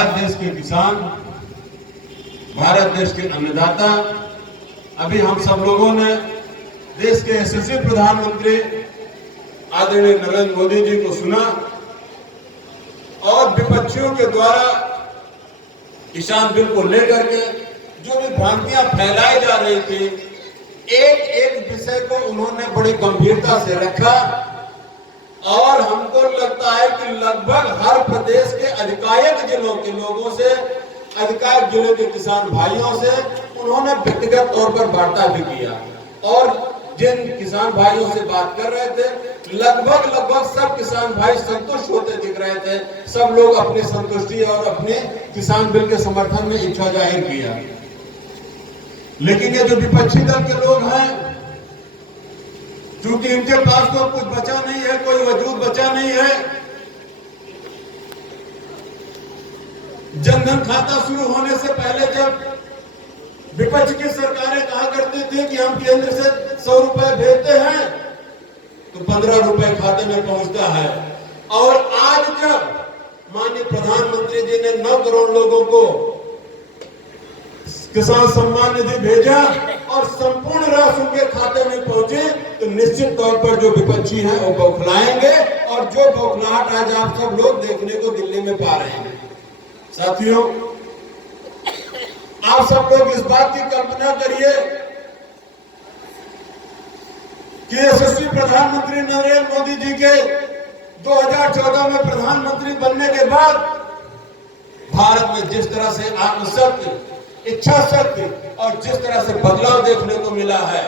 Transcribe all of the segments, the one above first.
भारत देश के किसान, भारत देश के अन्नदाता, अभी हम सब लोगों ने देश के यशस्वी प्रधानमंत्री आदरणीय नरेंद्र मोदी जी को सुना और विपक्षियों के द्वारा किसान बिल को लेकर के जो भी भ्रांतियां फैलाई जा रही थी, एक एक विषय को उन्होंने बड़ी गंभीरता से रखा और हमको लगता है कि लगभग हर प्रदेश के अधिकारिक जिलों के लोगों से, अधिकारिक जिलों के किसान भाइयों से उन्होंने व्यक्तिगत तौर पर वार्ता भी किया और जिन किसान भाइयों से बात कर रहे थे, लगभग सब किसान भाई संतुष्ट होते दिख रहे थे। सब लोग अपनी संतुष्टि और अपने किसान बिल के समर्थन में इच्छा जाहिर किया। लेकिन ये जो विपक्षी दल के लोग हैं, चूंकि इनके पास तो कुछ बचा नहीं है, कोई वजूद बचा नहीं है। जनधन खाता शुरू होने से पहले जब विपक्ष की सरकारें कहा करती थी कि हम केंद्र से 100 रुपए भेजते हैं तो 15 रुपए खाते में पहुंचता है, और आज जब माननीय प्रधानमंत्री जी ने 9 करोड़ लोगों को किसान सम्मान निधि भेजा और संपूर्ण राशि उनके खाते में पहुंचे, तो निश्चित तौर पर जो विपक्षी हैं वो बौखलाएंगे और जो बौखलाहट आज आप सब लोग देखने को दिल्ली में पा रहे हैं। साथियों, आप सब लोग इस बात की कल्पना करिए कि यशस्वी प्रधानमंत्री नरेंद्र मोदी जी के 2014 में प्रधानमंत्री बनने के बाद भारत में जिस तरह से आत्मशक्ति, इच्छा शक्ति और जिस तरह से बदलाव देखने को मिला है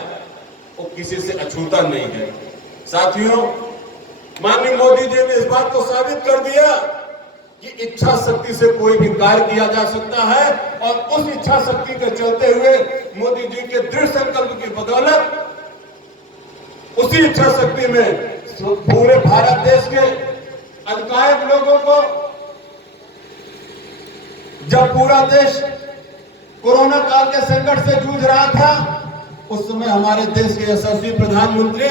वो किसी से अछूता नहीं है। साथियों, माननीय मोदी जी ने इस बात को साबित कर दिया कि इच्छा शक्ति से कोई भी कार्य किया जा सकता है और उस इच्छा शक्ति के चलते हुए मोदी जी के दृढ़ संकल्प की बदौलत उसी इच्छा शक्ति में पूरे भारत देश के अधिकारिक लोगों को, जब पूरा देश कोरोना काल के संकट से जूझ रहा था, उस समय हमारे देश के यशस्वी प्रधानमंत्री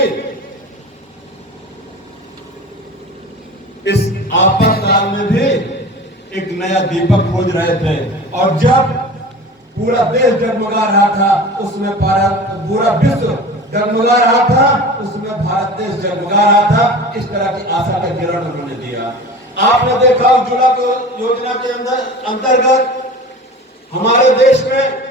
इस आपातकाल में भी एक नया दीपक खोज रहे थे और जब पूरा देश जगमगा रहा था, उसमें पूरा विश्व जगमगा रहा था, उसमें भारत देश जगमगा रहा था। इस तरह की आशा का किरण उन्होंने दिया। आपने देखा उज्ज्वला योजना के अंतर्गत हमारे देश में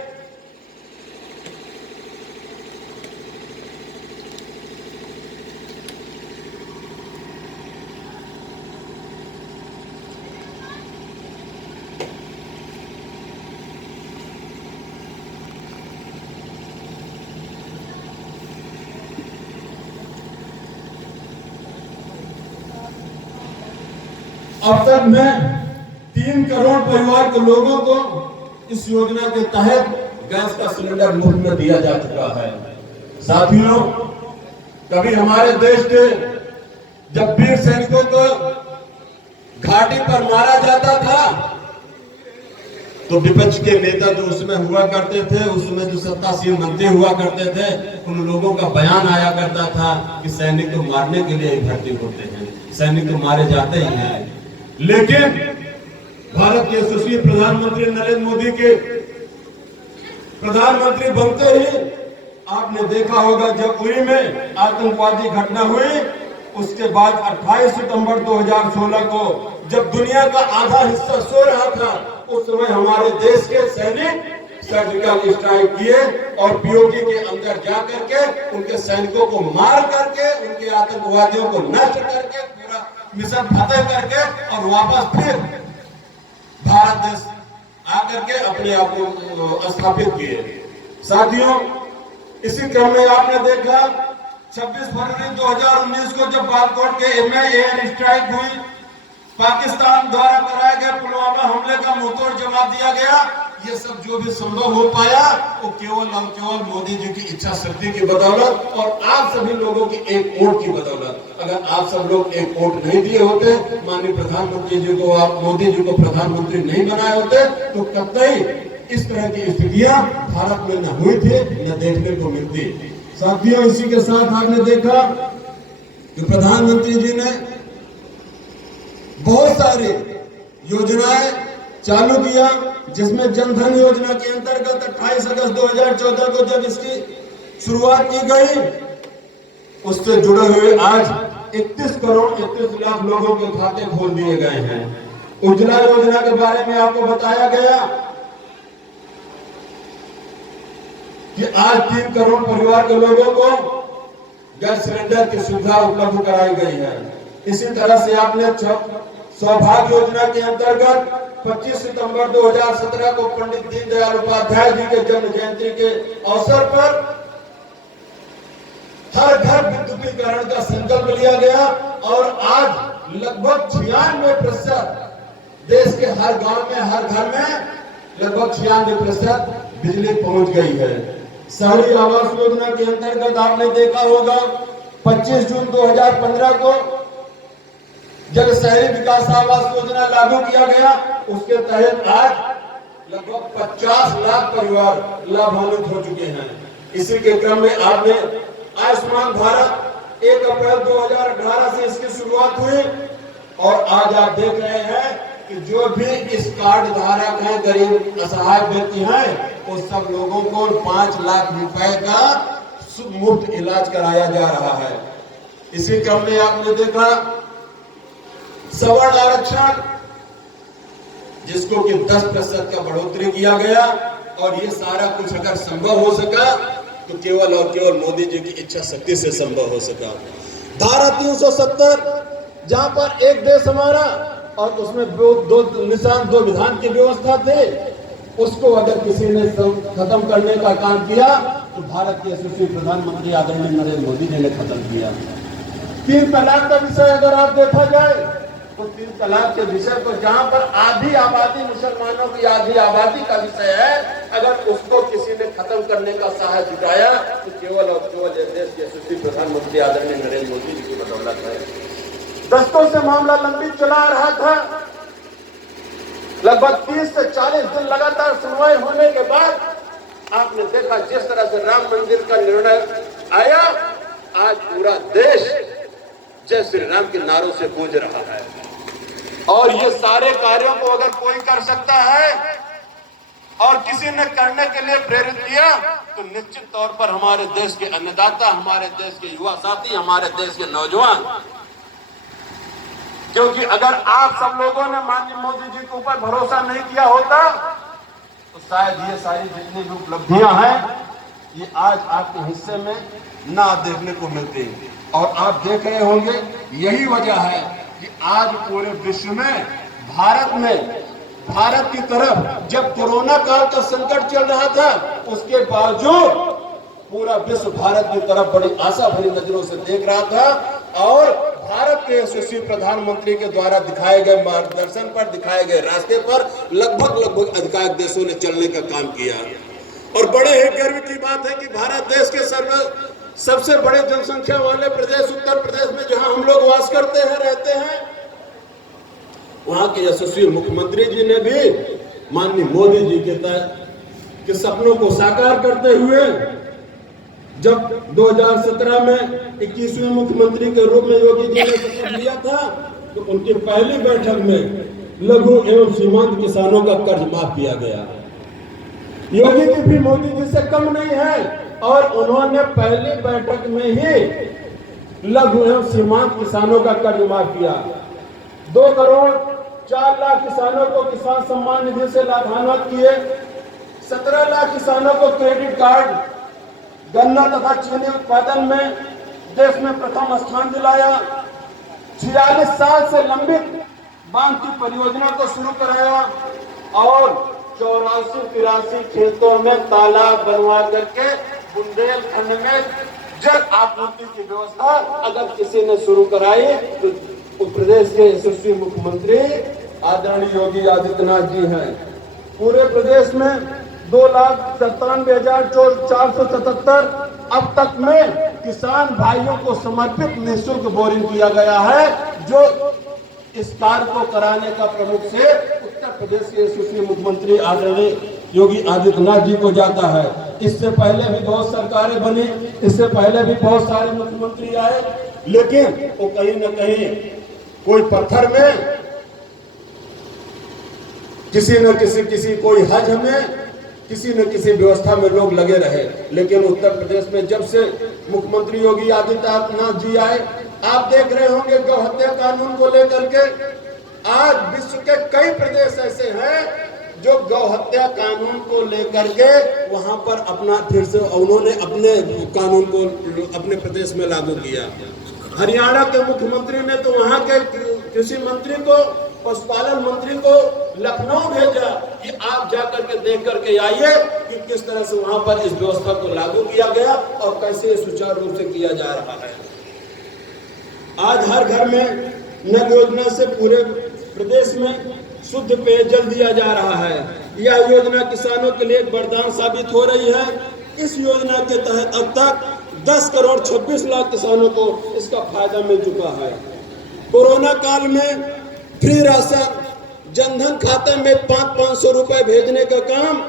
अब तक में 3 करोड़ परिवार के लोगों को इस योजना के तहत गैस का सिलेंडर मुफ्त में दिया जा चुका है। साथियों, कभी हमारे देश के जब वीर सैनिकों को घाटी पर मारा जाता था तो विपक्ष के नेता जो उसमें हुआ करते थे, उसमें जो सत्तासीन मंत्री हुआ करते थे, उन लोगों का बयान आया करता था कि सैनिक को मारने के लिए भर्ती होते हैं, सैनिक तो मारे जाते ही हैं। लेकिन भारत के यशस्वी प्रधानमंत्री नरेंद्र मोदी के प्रधानमंत्री बनते ही आपने देखा होगा जब उरी में आतंकवादी घटना हुई, उसके बाद 28 सितंबर 2016 को जब दुनिया का आधा हिस्सा सो रहा था, उस समय हमारे देश के सैनिक सर्जिकल स्ट्राइक किए और पीओके के अंदर जाकर के उनके सैनिकों को मार करके, उनके आतंकवादियों को नष्ट करके, पूरा मिशन फतेह करके और वापस फिर भारत देश आकर के अपने आप को स्थापित किए। साथियों, इसी क्रम में आपने देखा 26 फरवरी 2019 को जब बालाकोट के एयर स्ट्राइक हुई, पाकिस्तान द्वारा कराए गए पुलवामा हमले का मुंहतोड़ जवाब दिया गया। ये सब जो भी संभव हो पाया वो केवल मोदी जी की इच्छा शक्ति की बदौलत और आप सभी लोगों की एक वोट की बदौलत। अगर आप सब लोग एक वोट नहीं दिए होते, माननीय प्रधानमंत्री जी को, आप मोदी जी को प्रधानमंत्री नहीं बनाए होते, तो कतई इस तरह की स्थितियां भारत में न हुई थी, न देखने को मिलती। साथियों, इसी के साथ आपने देखा कि प्रधानमंत्री जी ने बहुत सारी योजनाएं चालू किया, जिसमें जनधन योजना के अंतर्गत 28 अगस्त 2014 को जब इसकी शुरुआत की गई, उससे जुड़े हुए आज 31 करोड़ 31 लाख लोगों के खाते खोल दिए गए हैं। उज्ज्वला योजना के बारे में आपको बताया गया कि आज 3 करोड़ परिवार के लोगों को गैस सिलेंडर की सुविधा उपलब्ध कराई गई है। इसी तरह से आपने सौभाग्य योजना के अंतर्गत 25 सितंबर 2017 को पंडित दीनदयाल उपाध्याय जी के जन्म जयंती के अवसर पर हर घर विद्युतीकरण का संकल्प लिया गया और आज लगभग 96% देश के हर गांव में, हर घर में लगभग 96% बिजली पहुंच गई है। शहरी आवास योजना के अंतर्गत आपने देखा होगा 25 जून 2015 को जब शहरी विकास आवास योजना लागू किया गया, उसके तहत आज लगभग 50 लाख परिवार लाभान्वित हो चुके हैं। इसी के क्रम में आपने आयुष्मान भारत 1 अप्रैल 2018 से इसकी शुरुआत हुई और आज आप देख रहे हैं कि जो भी इस कार्ड धारक हैं, गरीब असहाय व्यक्ति हैं, वो सब लोगों को 5 लाख रुपए का मुफ्त इलाज कराया जा रहा है। इसी क्रम में आपने देखा सवर्ण आरक्षण, जिसको कि 10% का बढ़ोतरी किया गया और ये सारा कुछ अगर संभव हो सका तो केवल और केवल मोदी जी की इच्छा शक्ति से संभव हो सका। धारा 370, जहां पर एक देश हमारा और उसमें दो निशान, 2 विधान की व्यवस्था थे, उसको अगर किसी ने खत्म करने का काम किया तो भारत के यशस्वी प्रधानमंत्री आदरणीय नरेंद्र मोदी जी ने खत्म किया। 3 तलाक का विषय अगर आप देखा जाए तो 3 तलाक के विषय को, जहां पर आधी आबादी मुसलमानों की आधी आबादी का विषय है, अगर उसको किसी ने खत्म करने का साहस जुटाया तो केवल और केवल देश के यशस्वी प्रधानमंत्री आदरणीय नरेंद्र मोदी जी की बदौलत है। दस्तों से मामला लंबित चला रहा था, लगभग 30 से 40 दिन लगातार सुनवाई होने के बाद आपने देखा जिस तरह से राम मंदिर का निर्णय आया, आज पूरा देश जय श्री राम के नारों से गूंज रहा है। और ये सारे कार्यों को अगर कोई कर सकता है और किसी ने करने के लिए प्रेरित किया तो निश्चित तौर पर हमारे देश के अन्नदाता, हमारे देश के युवा साथी, हमारे देश के नौजवान, क्योंकि अगर आप सब लोगों ने माननीय मोदी जी के ऊपर भरोसा नहीं किया होता तो शायद ये सारी जितनी भी उपलब्धियां हैं ये आज आपके हिस्से में ना देखने को मिलती। और आप देख रहे होंगे यही वजह है कि आज पूरे विश्व में भारत की तरफ जब कोरोना काल का संकट चल रहा था, उसके बावजूद पूरा विश्व भारत की तरफ बड़ी आशा भरी नजरों से देख रहा था और भारत के यशस्वी प्रधानमंत्री के द्वारा दिखाए गए मार्गदर्शन पर, दिखाए गए रास्ते पर लगभग अधिकांश देशों ने चलने का काम किया। और बड़े ही गर्व की बात है कि भारत देश के सबसे बड़े जनसंख्या वाले प्रदेश उत्तर प्रदेश में, जहां हम लोग वास करते हैं, रहते हैं, वहां के यशस्वी मुख्यमंत्री जी ने भी माननीय मोदी जी के सपनों को साकार करते हुए जब 2017 में 21वें मुख्यमंत्री के रूप में योगी जी ने शपथ लिया था तो उनकी पहली बैठक में लघु एवं सीमांत किसानों का कर्ज माफ किया गया। योगी जी भी मोदी जी से कम नहीं है और उन्होंने पहली बैठक में ही लघु एवं सीमांत किसानों का कर्ज माफ किया। 2 करोड़ 4 लाख किसानों को किसान सम्मान निधि से लाभान्वित किए। 17 लाख किसानों को क्रेडिट कार्ड, गन्ना तथा चीनी उत्पादन में देश में प्रथम स्थान दिलाया। 46 साल से लंबित बांध की परियोजना को शुरू कराया और 84-83 खेतों में तालाब बनवा करके बुंदेलखंड में जल आपूर्ति की व्यवस्था अगर किसी ने शुरू कराई तो उत्तर प्रदेश के यशस्वी मुख्यमंत्री आदरणीय योगी आदित्यनाथ जी हैं। पूरे प्रदेश में 2,97,477 अब तक में किसान भाइयों को समर्पित निःशुल्क बोरिंग किया गया है, जो इस कार्य को कराने का प्रमुख से उत्तर प्रदेश के यशस्वी मुख्यमंत्री आदरणीय योगी आदित्यनाथ जी को जाता है। इससे पहले भी बहुत सरकारें बनी, इससे पहले भी बहुत सारे मुख्यमंत्री आए, लेकिन वो कहीं न कहीं कोई पत्थर में किसी न किसी कोई हज में किसी न किसी व्यवस्था में लोग लगे रहे। लेकिन उत्तर प्रदेश में जब से मुख्यमंत्री योगी आदित्यनाथ जी आए, आप देख रहे होंगे गौ हत्या कानून को लेकर के आज विश्व के कई प्रदेश ऐसे हैं जो गौ हत्या कानून को लेकर के वहां पर अपना फिर से उन्होंने अपने कानून को अपने प्रदेश में लागू किया। हरियाणा के मुख्यमंत्री ने तो वहां के कृषि मंत्री को, पशुपालन मंत्री को लखनऊ भेजा कि आप जाकर के देख करके आइए कि किस तरह से वहां पर इस व्यवस्था को लागू किया गया और कैसे सुचारू रूप से किया जा रहा है। आज हर घर में नल योजना से पूरे प्रदेश में शुद्ध पेयजल दिया जा रहा है। यह योजना किसानों के लिए एक वरदान साबित हो रही है। इस योजना के तहत अब तक 10 करोड़ 26 लाख किसानों को इसका फायदा मिल चुका है। कोरोना काल में फ्री राशन, जनधन खाते में 500 रुपए भेजने का काम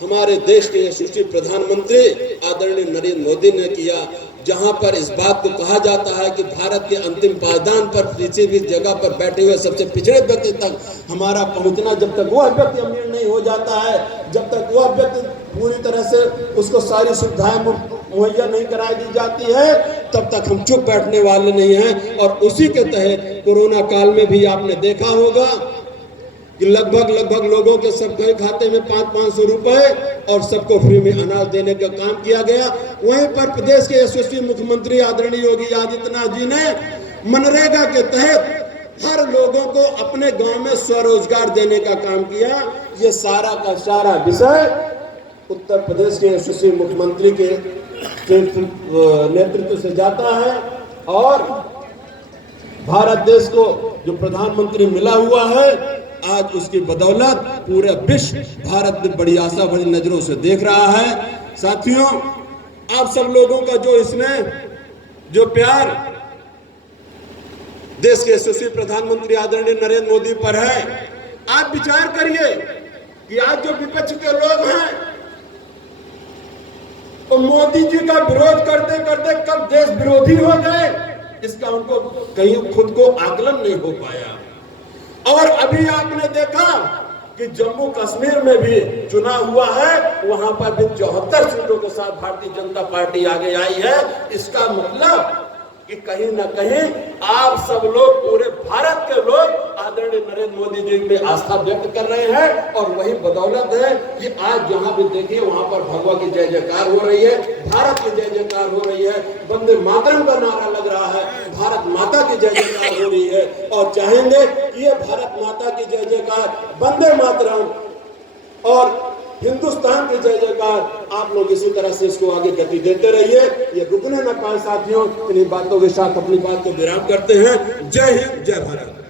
हमारे देश के यशस्वी प्रधानमंत्री आदरणीय नरेंद्र मोदी ने किया, जहां पर इस बात को कहा जाता है कि भारत के अंतिम पायदान पर किसी भी जगह पर बैठे हुए सबसे पिछड़े व्यक्ति तक हमारा पहुंचना, जब तक वह व्यक्ति अमीर नहीं हो जाता है, जब तक वह व्यक्ति पूरी तरह से उसको सारी सुविधाएं मुहैया नहीं कराई दी जाती है, तब तक हम चुप बैठने वाले नहीं हैं। और उसी के तहत कोरोना काल में भी आपने देखा होगा कि लगभग लोगों के सबके खाते में 500 रुपए और सबको फ्री में अनाज देने का काम किया गया। वहीं पर प्रदेश के यशस्वी मुख्यमंत्री आदरणीय योगी आदित्यनाथ जी ने मनरेगा के तहत हर लोगों को अपने गांव में स्वरोजगार देने का काम किया। ये सारा का सारा विषय उत्तर प्रदेश के यशस्वी मुख्यमंत्री के नेतृत्व से जाता है और भारत देश को जो प्रधानमंत्री मिला हुआ है, आज उसकी बदौलत पूरे विश्व भारत में बड़ी आशा भरी नजरों से देख रहा है। साथियों, आप सब लोगों का जो इसमें जो प्यार देश के यशस्वी प्रधानमंत्री आदरणीय नरेंद्र मोदी पर है, आप विचार करिए कि आज जो विपक्ष के लोग हैं तो मोदी जी का विरोध करते करते कब देश विरोधी हो गए, इसका उनको कहीं खुद को आकलन नहीं हो पाया। और अभी आपने देखा कि जम्मू कश्मीर में भी चुनाव हुआ है, वहां पर भी 74 सीटों के साथ भारतीय जनता पार्टी आगे आई है। इसका मतलब कि कहीं ना कहीं आप सब लोग, पूरे भारत के लोग आदरणीय नरेंद्र मोदी जी पे आस्था व्यक्त कर रहे हैं। और वही बदौलत है कि आज जहां भी देखिए वहां पर भगवा की जय जयकार हो रही है, भारत की जय जयकार हो रही है, वंदे मातरम का नारा लग रहा है, भारत माता की जय जयकार हो रही है। और चाहेंगे कि ये भारत माता की जय जयकार, वंदे मातरम और हिंदुस्तान की जय जयकार, आप लोग इसी तरह से इसको आगे गति देते रहिए। ये रुकने न पाए। साथियों, इन्हीं बातों के साथ अपनी बात को विराम करते हैं। जय हिंद, जय भारत।